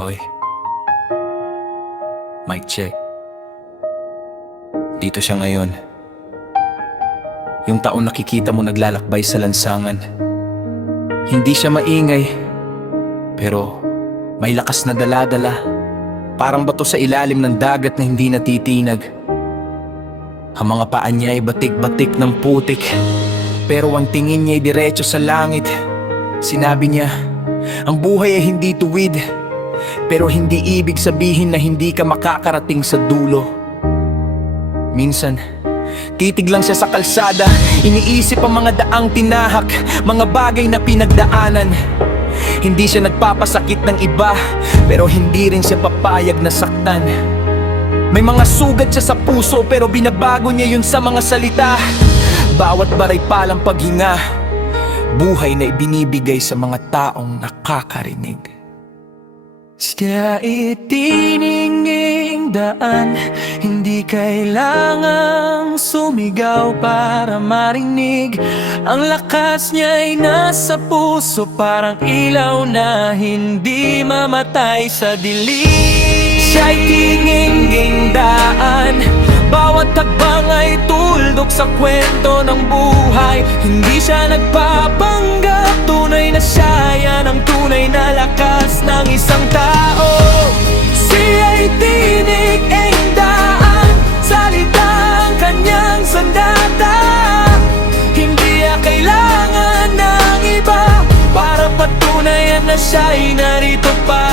Hoy, mic check. Dito siya ngayon. Yung taong nakikita mo naglalakbay sa lansangan. Hindi siya maingay, pero may lakas na dala-dala. Parang bato sa ilalim ng dagat na hindi natitinag. Ang mga paa niya ay batik-batik ng putik, pero ang tingin niya ay diretso sa langit. Sinabi niya, ang buhay ay hindi tuwid, pero hindi ibig sabihin na hindi ka makakarating sa dulo. Minsan, titig lang siya sa kalsada, iniisip ang mga daang tinahak, mga bagay na pinagdaanan. Hindi siya nagpapasakit ng iba, pero hindi rin siya papayag na saktan. May mga sugat siya sa puso, pero binabago niya yun sa mga salita. Bawat baray palang paghinga, buhay na ibinibigay sa mga taong nakakarinig. Sa itininging daan, hindi kailangang sumigaw para marinig. Ang lakas niya'y nasa puso, parang ilaw na hindi mamatay sa dilim. Siya'y tinginging daan, bawat hakbang ay tuldok sa kwento ng buhay. Hindi siya nagpapanggap, tunay na siya, yan ang tunay na lakas ng isang tao. Siya'y tinig-ing daan, salita ang kanyang sandata. Hindi niya kailangan ng iba para patunayan na siya'y narito pa.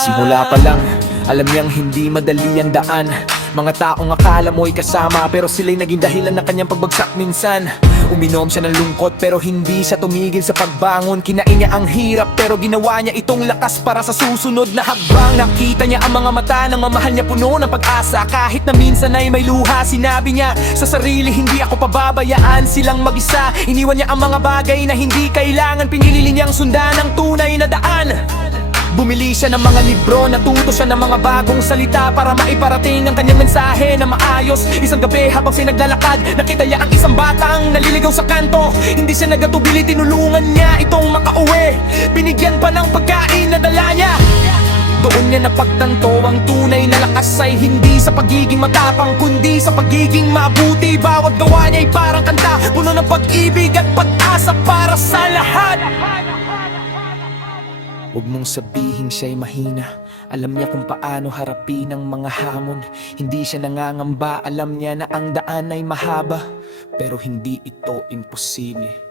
Simula pa lang, alam niyang hindi madali ang daan. Mga taong akala mo'y kasama, pero sila'y naging dahilan ng kanyang pagbagsak minsan. Uminom siya ng lungkot, pero hindi siya tumigil sa pagbangon. Kinain niya ang hirap, pero ginawa niya itong lakas para sa susunod na hakbang. Nakita niya ang mga mata ng mamahal niya, puno ng pag-asa. Kahit na minsan ay may luha, sinabi niya sa sarili, hindi ako pababayaan silang mag-isa. Iniwan niya ang mga bagay na hindi kailangan, pinili niyang sundan ang tunay na daan. Bumili siya ng mga libro, natuto siya ng mga bagong salita para maiparating ang kanyang mensahe na maayos. Isang gabi habang siya naglalakad, nakita niya ang isang batang naliligaw sa kanto. Hindi siya nagatubili, tinulungan niya itong makauwi. Binigyan pa ng pagkain na dala niya. Doon niya napagtanto ang tunay na lakas ay hindi sa pagiging matapang, kundi sa pagiging mabuti. Bawat gawa niya ay parang kanta, puno ng pag-ibig at pag-asa para sa lahat. Huwag mong sabihin siya'y mahina, alam niya kung paano harapin ang mga hamon. Hindi siya nangangamba, alam niya na ang daan ay mahaba, pero hindi ito imposible.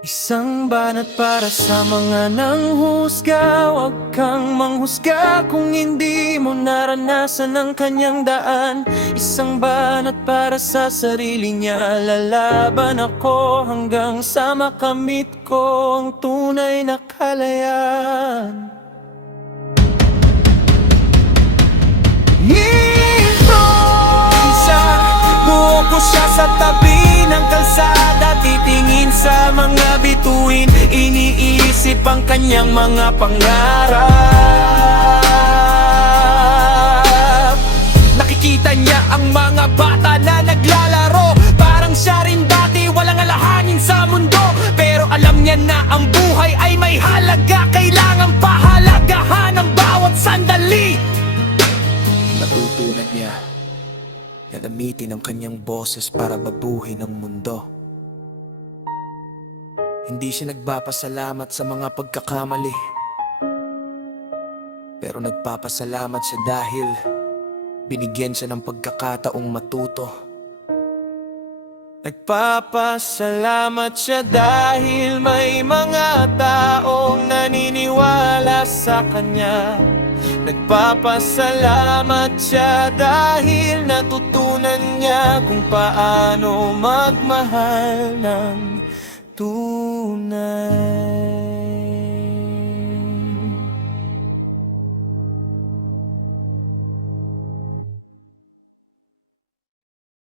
Isang banat para sa mga nanghusga, huwag kang manghusga kung hindi mo naranasan ang kanyang daan. Isang banat para sa sarili niya, lalaban ako hanggang sa makamit ko ang tunay na kalayaan. Buo ko siya sa tabi ng kalsada, titingin sa mga bituin, iniisip ang kanyang mga pangarap. Nakikita niya ang mga bata na naglalaro, parang siya rin dati, walang alahangin sa mundo. Pero alam niya na ang buhay ay may halaga, kailangan pahalagahan ang bawat sandali. Natutunan niya na gamitin ang kanyang boses para baguhin ang mundo. Hindi siya nagpapasalamat sa mga pagkakamali, pero nagpapasalamat siya dahil binigyan siya ng pagkakataong matuto. Nagpapasalamat siya dahil may mga taong naniniwala sa kanya. Nagpapasalamat siya dahil natutunan niya kung paano magmahal ng tunay.